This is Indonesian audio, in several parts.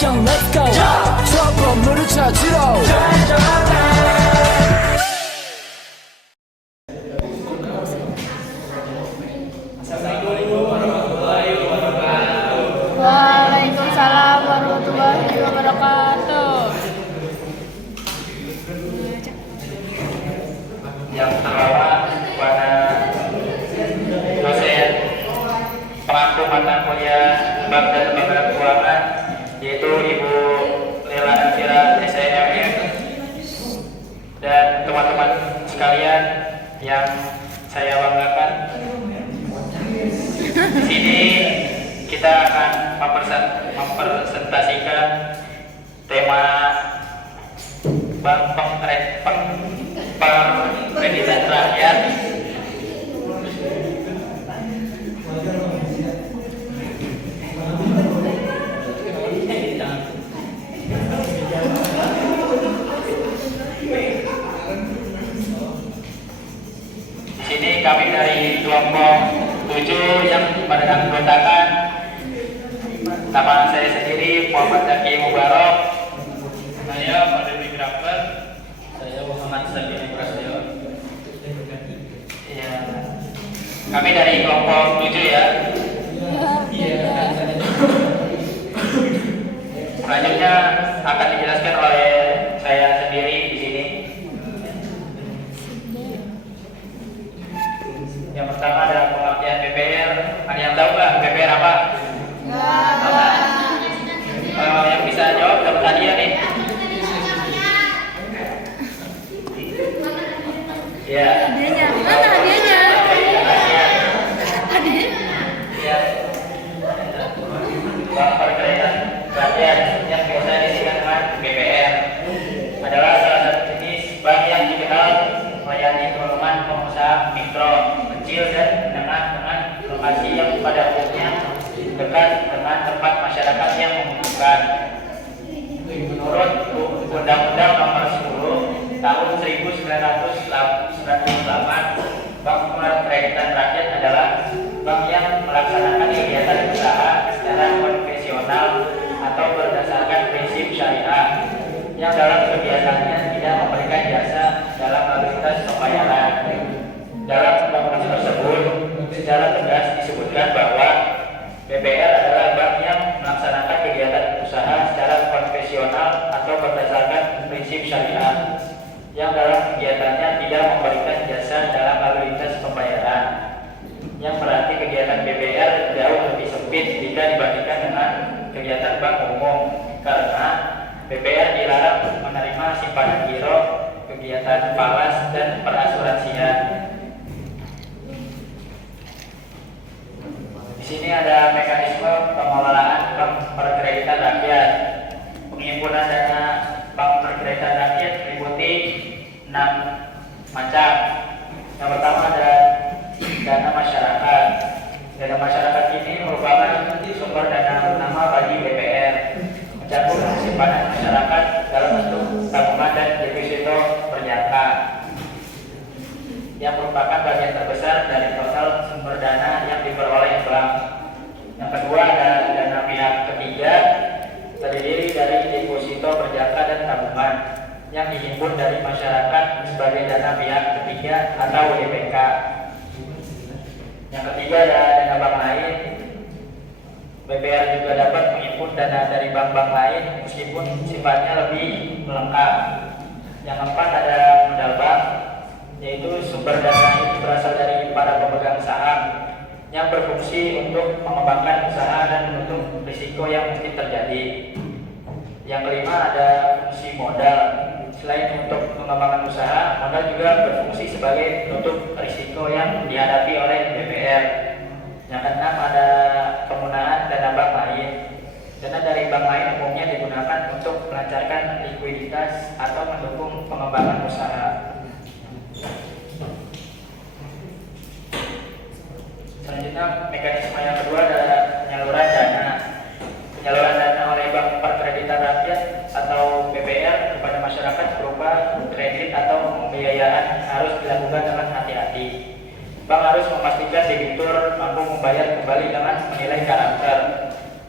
미션 let's go 저 건물을 찾으러 Waalaikumsalam warahmatullahi wabarakatuh. Yang pertama kepada dosen pengampu mata kuliah Bank dan Lembaga Keuangan, yaitu Ibu Lela Elvira SIMM, dan teman-teman sekalian yang saya banggakan. Di sini kita akan mempresentasikan tema Bank Perkreditan Rakyat. Di sini kami dari kelompok 7 yang beranggotakan nama saya sendiri Muhammad Zaki Mubarok, saya Fadil Grafer, saya Muhammad Sabini Prasetyo. Ya, kami dari kelompok 7 ya. Selanjutnya akan dijelaskan oleh saya sendiri di sini. Yang pertama adalah pengertian BPR. Ada yang tahu nggak BPR apa? Yang bisa jawab dapat hadiah nih. Ya. Hadiahnya, mana hadiahnya? Ya. Bank Perkreditan Rakyat yang biasa disingkat dengan BPR adalah salah satu jenis bank yang dikenal melayani teman-teman pengusaha mikro, kecil dan menengah dengan lokasi yang pada umumnya dekat dengan tempat masyarakat yang membutuhkan. Menurut Undang-Undang Nomor 10 Tahun 1998, Bank Perkreditan Rakyat adalah bank yang melaksanakan kegiatan usaha secara konvensional atau berdasarkan prinsip syariah, yang dalam kegiatannya tidak memberikan jasa dalam lalu lintas pembayaran. Dalam undang-undang tersebut secara tegas disebutkan bahwa BPR adalah bank yang melaksanakan kegiatan usaha secara konvensional atau berdasarkan prinsip syariah, yang dalam kegiatannya tidak memberikan jasa dalam lalu lintas pembayaran. Yang berarti kegiatan BPR jauh lebih sempit jika dibandingkan dengan kegiatan bank umum, karena BPR dilarang menerima simpanan giro, kegiatan falas dan perasuransian. Di sini ada mekanisme pengelolaan Bank Perkreditan Rakyat. Penghimpunan dana Bank Perkreditan Rakyat meliputi 6 macam. Yang pertama ada dana masyarakat. Dana masyarakat ini merupakan sumber dana utama bagi BPR, mencakup simpanan masyarakat dalam bentuk tabungan dan deposito berjangka, yang merupakan bagian terbesar dari total sumber dana yang diperoleh bank. Yang kedua ada dana pihak ketiga, terdiri dari deposito berjangka dan tabungan yang dihimpun dari masyarakat sebagai dana pihak ketiga atau DPK. Yang ketiga ada dana bank lain. BPR juga dapat menghimpun dana dari bank-bank lain meskipun sifatnya lebih melengkap. Yang keempat ada modal bank, yaitu sumber dana ini berasal dari para pemegang saham yang berfungsi untuk mengembangkan usaha dan menutup risiko yang mungkin terjadi. Yang kelima ada fungsi modal. Selain untuk mengembangkan usaha, modal juga berfungsi sebagai penutup risiko yang dihadapi oleh BPR. Yang keenam ada penggunaan dana bank lain. Dana dari bank lain umumnya digunakan untuk melancarkan likuiditas atau mendukung pengembangan usaha. Selanjutnya mekanisme yang kedua adalah penyaluran dana. Penyaluran dana oleh Bank Perkreditan Rakyat atau BPR kepada masyarakat berupa kredit atau pembiayaan harus dilakukan dengan hati-hati. Bank harus memastikan debitur mampu membayar kembali dengan menilai karakter,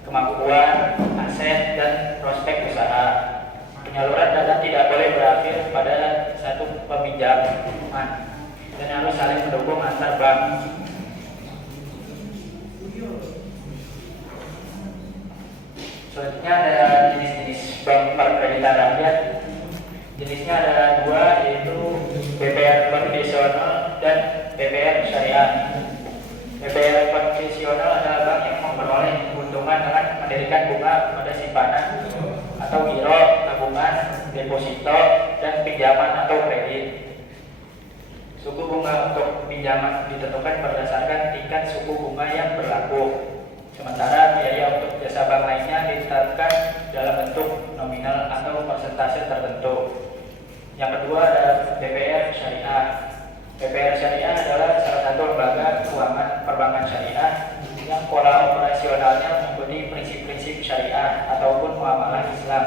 kemampuan, aset, aset dan prospek usaha. Penyaluran dana tidak boleh berakhir pada satu peminjaman dan harus saling mendukung antar bank. Selanjutnya ada jenis-jenis bank perkreditan rakyat. Jenisnya ada dua, yaitu BPR konvensional dan BPR syariah. BPR konvensional adalah bank yang memperoleh keuntungan dengan mendirikan bunga pada simpanan atau giro, tabungan, deposito, dan pinjaman atau kredit. Suku bunga untuk pinjaman ditentukan berdasarkan tingkat suku bunga yang berlaku. Sementara biaya untuk jasa bank lainnya ditetapkan dalam bentuk nominal atau persentase tertentu. Yang kedua ada BPR syariah. BPR syariah adalah salah satu lembaga keuangan perbankan syariah yang pola operasionalnya mengikuti prinsip-prinsip syariah ataupun muamalah Islam.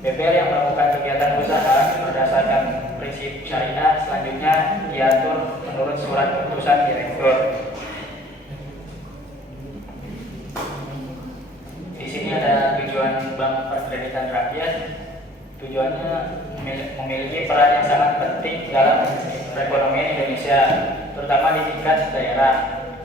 BPR yang melakukan kegiatan usaha berdasarkan prinsip syariah selanjutnya diatur menurut surat keputusan direktur. Di sini ada tujuan bank perkreditan rakyat. Tujuannya memiliki peran yang sangat penting dalam perekonomian Indonesia, terutama di tingkat daerah.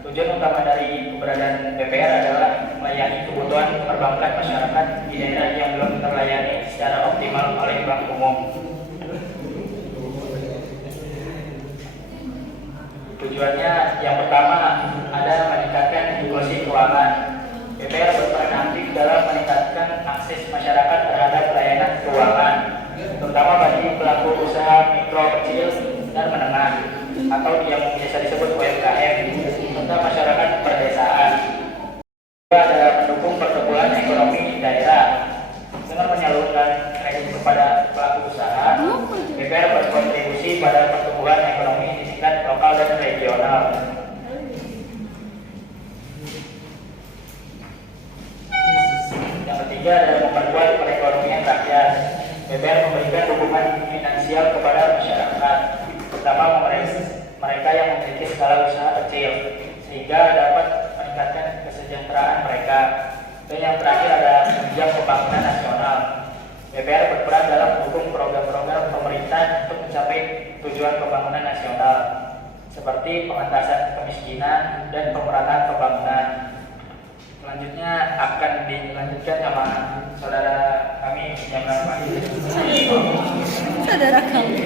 Tujuan utama dari keberadaan BPR adalah melayani kebutuhan perbankan masyarakat di daerah yang belum terlayani secara optimal oleh bank umum. Tujuannya yang pertama ada meningkatkan inklusi keuangan. BPR berperan aktif dalam meningkatkan akses masyarakat terhadap layanan keuangan, terutama bagi pelaku usaha mikro, kecil, dan menengah, atau yang biasa disebut UMKM, serta masyarakat perdesaan. Kedua adalah mendukung pertumbuhan ekonomi di daerah. Dengan menyalurkan kredit kepada pelaku usaha, BPR berkontribusi pada pertumbuhan ekonomi di tingkat lokal dan regional. Yang ketiga adalah memperkuat perekonomian rakyat. BPR memberikan dukungan finansial kepada masyarakat, terutama mereka yang memiliki skala usaha kecil, sehingga dapat meningkatkan kesejahteraan mereka. Dan yang terakhir ada penunjang pembangunan nasional. BPR berperan dalam mendukung program-program pemerintah untuk mencapai tujuan pembangunan nasional, seperti pengentasan kemiskinan dan pemerataan pembangunan. Selanjutnya akan dilanjutkan sama saudara kami yang bernama Saudara kamu.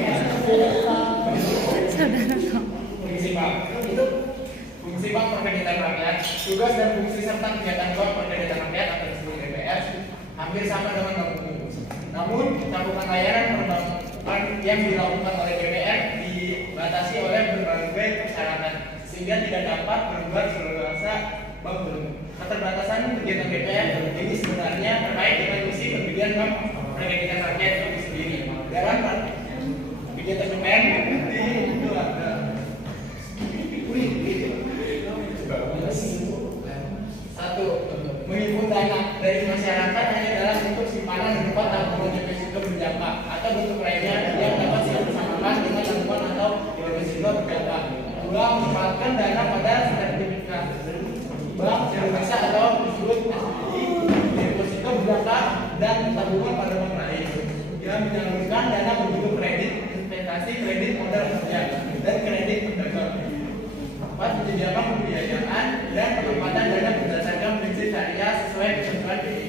Fungsi bank perkreditan rakyat, tugas dan fungsi serta kegiatan bank perkreditan rakyat atau disebut BPR hampir sama dengan bank umum. Namun, cakupan layanan perbankan yang dilakukan oleh BPR dibatasi oleh berbagai persyaratan, sehingga tidak dapat membuat seluruhnya bank umum. Keterbatasan kegiatan BPR ini sebenarnya terkait dengan misi pendirian bank perkreditan rakyat itu sendiri. Dalam kegiatan BPR itu ada satu, menghimpun dana dari masyarakat hanya dalam bentuk simpanan berupa tabungan deposito berjangka atau bentuk lainnya yang dapat disamakan dengan tabungan atau deposito berjangka. Dua, menempatkan dana pada sertifikat bank Indonesia atau disebut SBI, deposito berjangka dan tabungan pada bank lain. Yang menyalurkan dana berbentuk kredit, investasi, kredit modal kerja, dan kredit pedagang. 4. Menyediakan pembiayaan dan penempatan dana berdasarkan prinsip syariah sesuai ketentuan BI.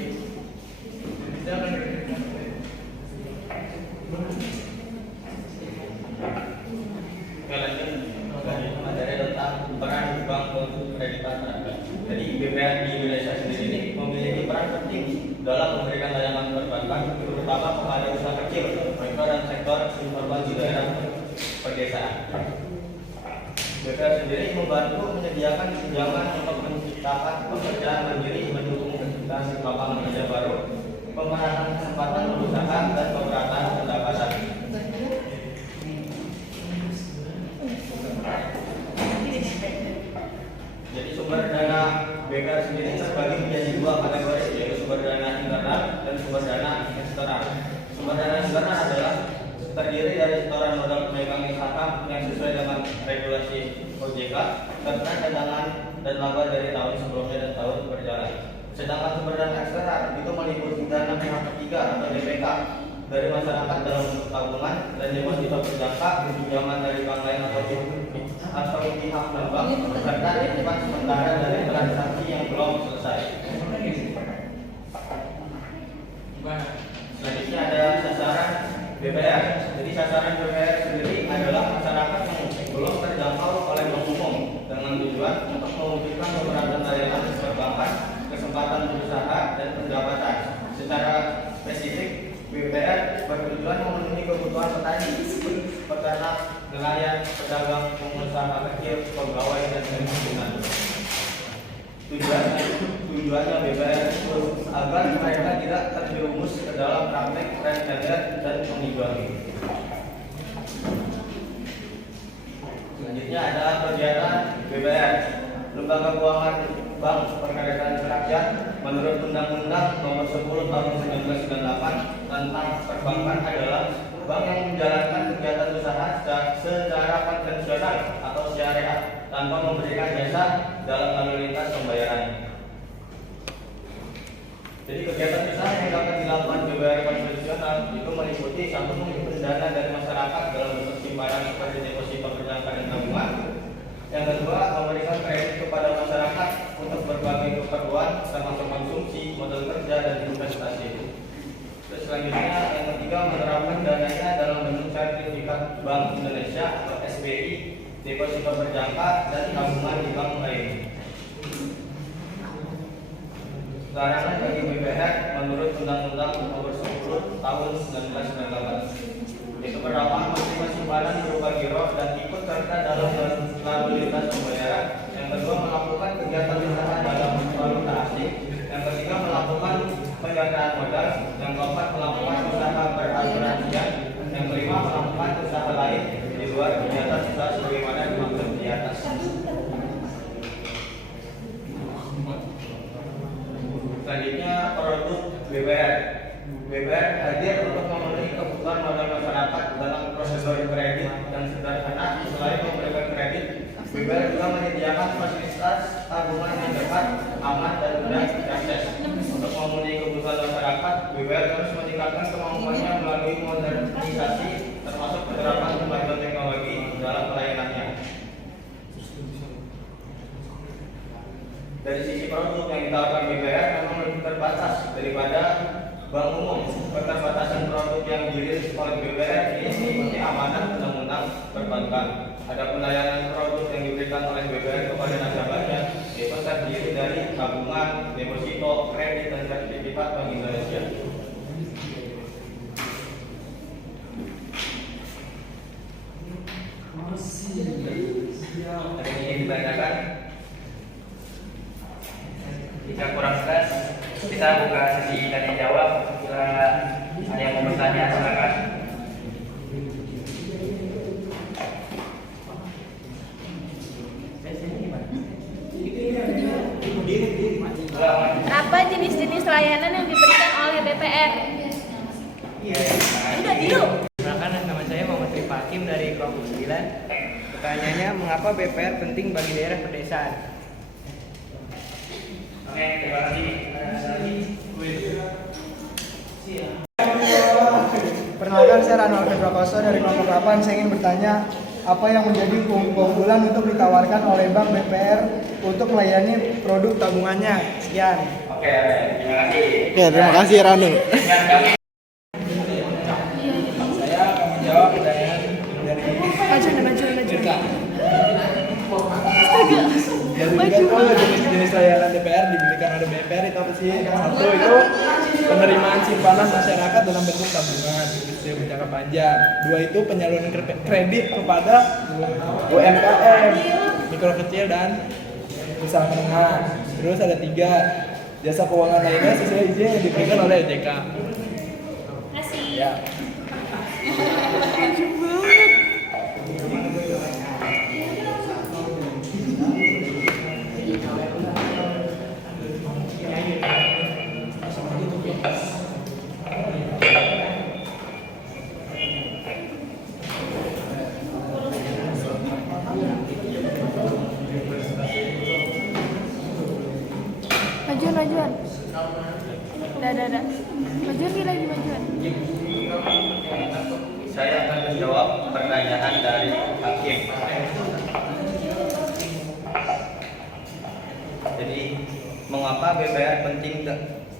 Materi tentang peran bank perkreditan rakyat. Jadi BPR di Indonesia sendiri ini memiliki peran penting dalam memberikan layanan perbankan, terutama kepada usaha kecil, mikro dan sektor informal di daerah pedesaan. BPR sendiri membantu menyediakan pinjaman untuk menciptakan pekerjaan mandiri, mendukung penciptaan lapangan kerja baru, pemerataan kesempatan berusaha, dan pemerataan pendapatan. Jadi sumber dana BPR sendiri terbagi menjadi dua kategori, yaitu sumber dana internal dan sumber dana eksternal. Sumber dana internal adalah terdiri dari setoran modal pemegang saham yang sesuai dengan regulasi OJK serta cadangan dan laba dari tahun sebelumnya dan tahun berjalan. Sedangkan sumber dana eksternal itu meliputi dana pihak ketiga atau DPK dari masyarakat dalam bentuk tabungan dan deposito berjangka, pinjaman dari bank lain atau pihak non-bank, serta titipan sementara dari transaksi yang belum selesai. Selanjutnya ada sasaran BPR. Jadi sasaran BPR sendiri adalah masyarakat yang belum terjangkau oleh bank umum dengan tujuan untuk mewujudkan keberatan layanan perbankan, kesempatan berusaha dan pendapatan. Secara spesifik, BPR bertujuan memenuhi kebutuhan petani, peternak, nelayan, pedagang, pengusaha kecil, pegawai dan lingkungan. Tujuannya BPR itu agar mereka tidak terjerumus ke dalam praktek transgender dan mengganggu. Selanjutnya ada kegiatan BPR. Lembaga keuangan bank perkreditan rakyat menurut Undang-Undang Nomor 10 Tahun 1998 tentang perbankan adalah bank yang menjalankan kegiatan usaha secara konvensional atau syariah tanpa memberikan jasa dalam lalu lintas pembayaran. Jadi kegiatan usaha yang dapat dilakukan BPR konvensional itu meliputi satu menghimpun dana dari masyarakat dalam bentuk simpanan seperti deposito berjangka dan tabungan. Yang kedua, memberikan kredit kepada masyarakat untuk berbagai keperluan termasuk konsumsi, modal kerja dan investasi. Terus selanjutnya yang ketiga, menerapkan dananya dalam bentuk sertifikat Bank Indonesia atau SBI, deposito berjangka dan tabungan di bank lain. Larangan bagi BPR menurut Undang-Undang Nomor 10 Tahun 1998 itu berdasarkan menerima simpanan berupa giro dan ikut serta dalam lalu lintas pembayaran. Yang kedua, melakukan kegiatan usaha dalam valuta asing. Yang ketiga, melakukan pendanaan modal. Yang keempat, melakukan usaha berasuransian. Yang kelima, melakukan usaha lain di luar kegiatan usaha sebagaimana dimaksud di atas. Selanjutnya, produk BPR. BPR hadir untuk memenuhi kebutuhan modal masyarakat dalam prosedur kredit yang sederhana. Selain memberikan kredit, BPR juga menyediakan fasilitas tabungan yang cepat, aman, dan mudah diakses. Untuk memenuhi kebutuhan masyarakat, BPR terus meningkatkan kemampuannya melalui modernisasi, termasuk penerapan berbagai teknologi dalam pelayanannya. Dari sisi produk yang ditawarkan BPR memang lebih terbatas daripada bank umum. Keterbatasan produk yang dirilis oleh BPR ini mengikuti amanat undang-undang perbankan. Ada pelayanan produk yang diberikan oleh BPR kepada nasabahnya, yaitu terdiri dari tabungan, deposito, kredit, dan sertifikat Bank Indonesia. Ada yang ingin ditanyakan? Jika kurang jelas, kita buka sesi tanya jawab. Bila ada yang mau bertanya, silakan. Apa jenis-jenis layanan yang diberikan oleh BPR? Udah dulu. Perkenalkan, nama saya Muhammad Rifat Hakim dari kelompok 9. Pertanyaannya, mengapa BPR penting bagi daerah pedesaan? Oke, terima kasih. Perkenalkan, saya Rano Alfred Prakoso dari kelompok 8. Saya ingin bertanya, apa yang menjadi keunggulan untuk ditawarkan oleh Bank BPR untuk melayani produk tabungannya? Sekian. Oke, terima kasih. Oke, terima kasih Rano. Dan kami Saya akan menjawab pertanyaan dari Dirka. Dari jenis layanan DPR diberikan oleh BPR itu apa sih? Satu itu penerimaan simpanan masyarakat dalam bentuk tabungan berjangka panjang. Dua itu penyaluran kredit kepada UMKM, mikro kecil dan usaha menengah. Terus ada 3 jasa keuangan lainnya sesuai izin yang diberikan oleh OJK. Kasih. Ya. Majuan, majuan. Dah. Majuan lagi majuan. Saya akan menjawab pertanyaan dari hakim. Jadi, mengapa BPR penting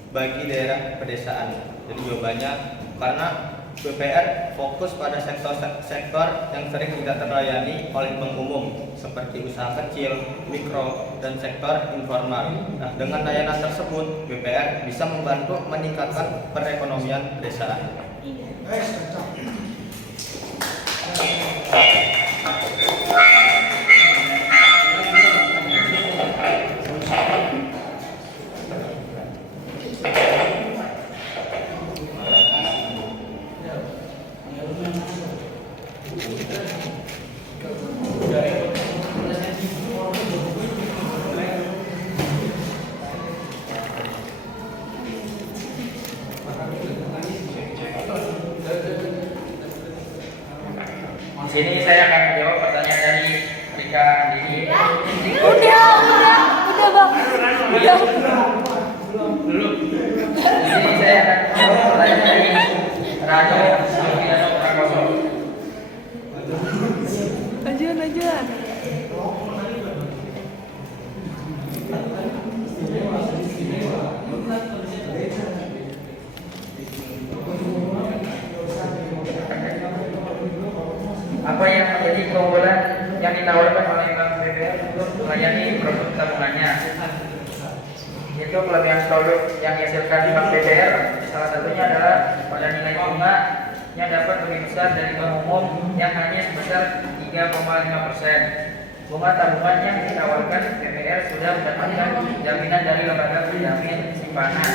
bagi daerah pedesaan? Jadi jawabannya karena BPR fokus pada sektor-sektor yang sering tidak terlayani oleh bank umum seperti usaha kecil, mikro, dan sektor informal. Nah, dengan layanan tersebut, BPR bisa membantu meningkatkan perekonomian pedesaan. Di sini saya akan menjawab pertanyaan dari Rika Andini. Udah bang. Udah. Belum. Di sini saya akan menjawab pertanyaan dari Rano Sugiano Prakoso. Majuan. Apa yang menjadi keunggulan yang ditawarkan oleh Bank BPR untuk melayani produk tabungannya? Itu kelebihan produk yang dihasilkan Bank BPR salah satunya adalah pada nilai bunga yang dapat lebih besar dari bank umum yang hanya sebesar 3,5%. Bunga tabungan yang ditawarkan BPR sudah mendapatkan jaminan dari lembaga penjamin simpanan.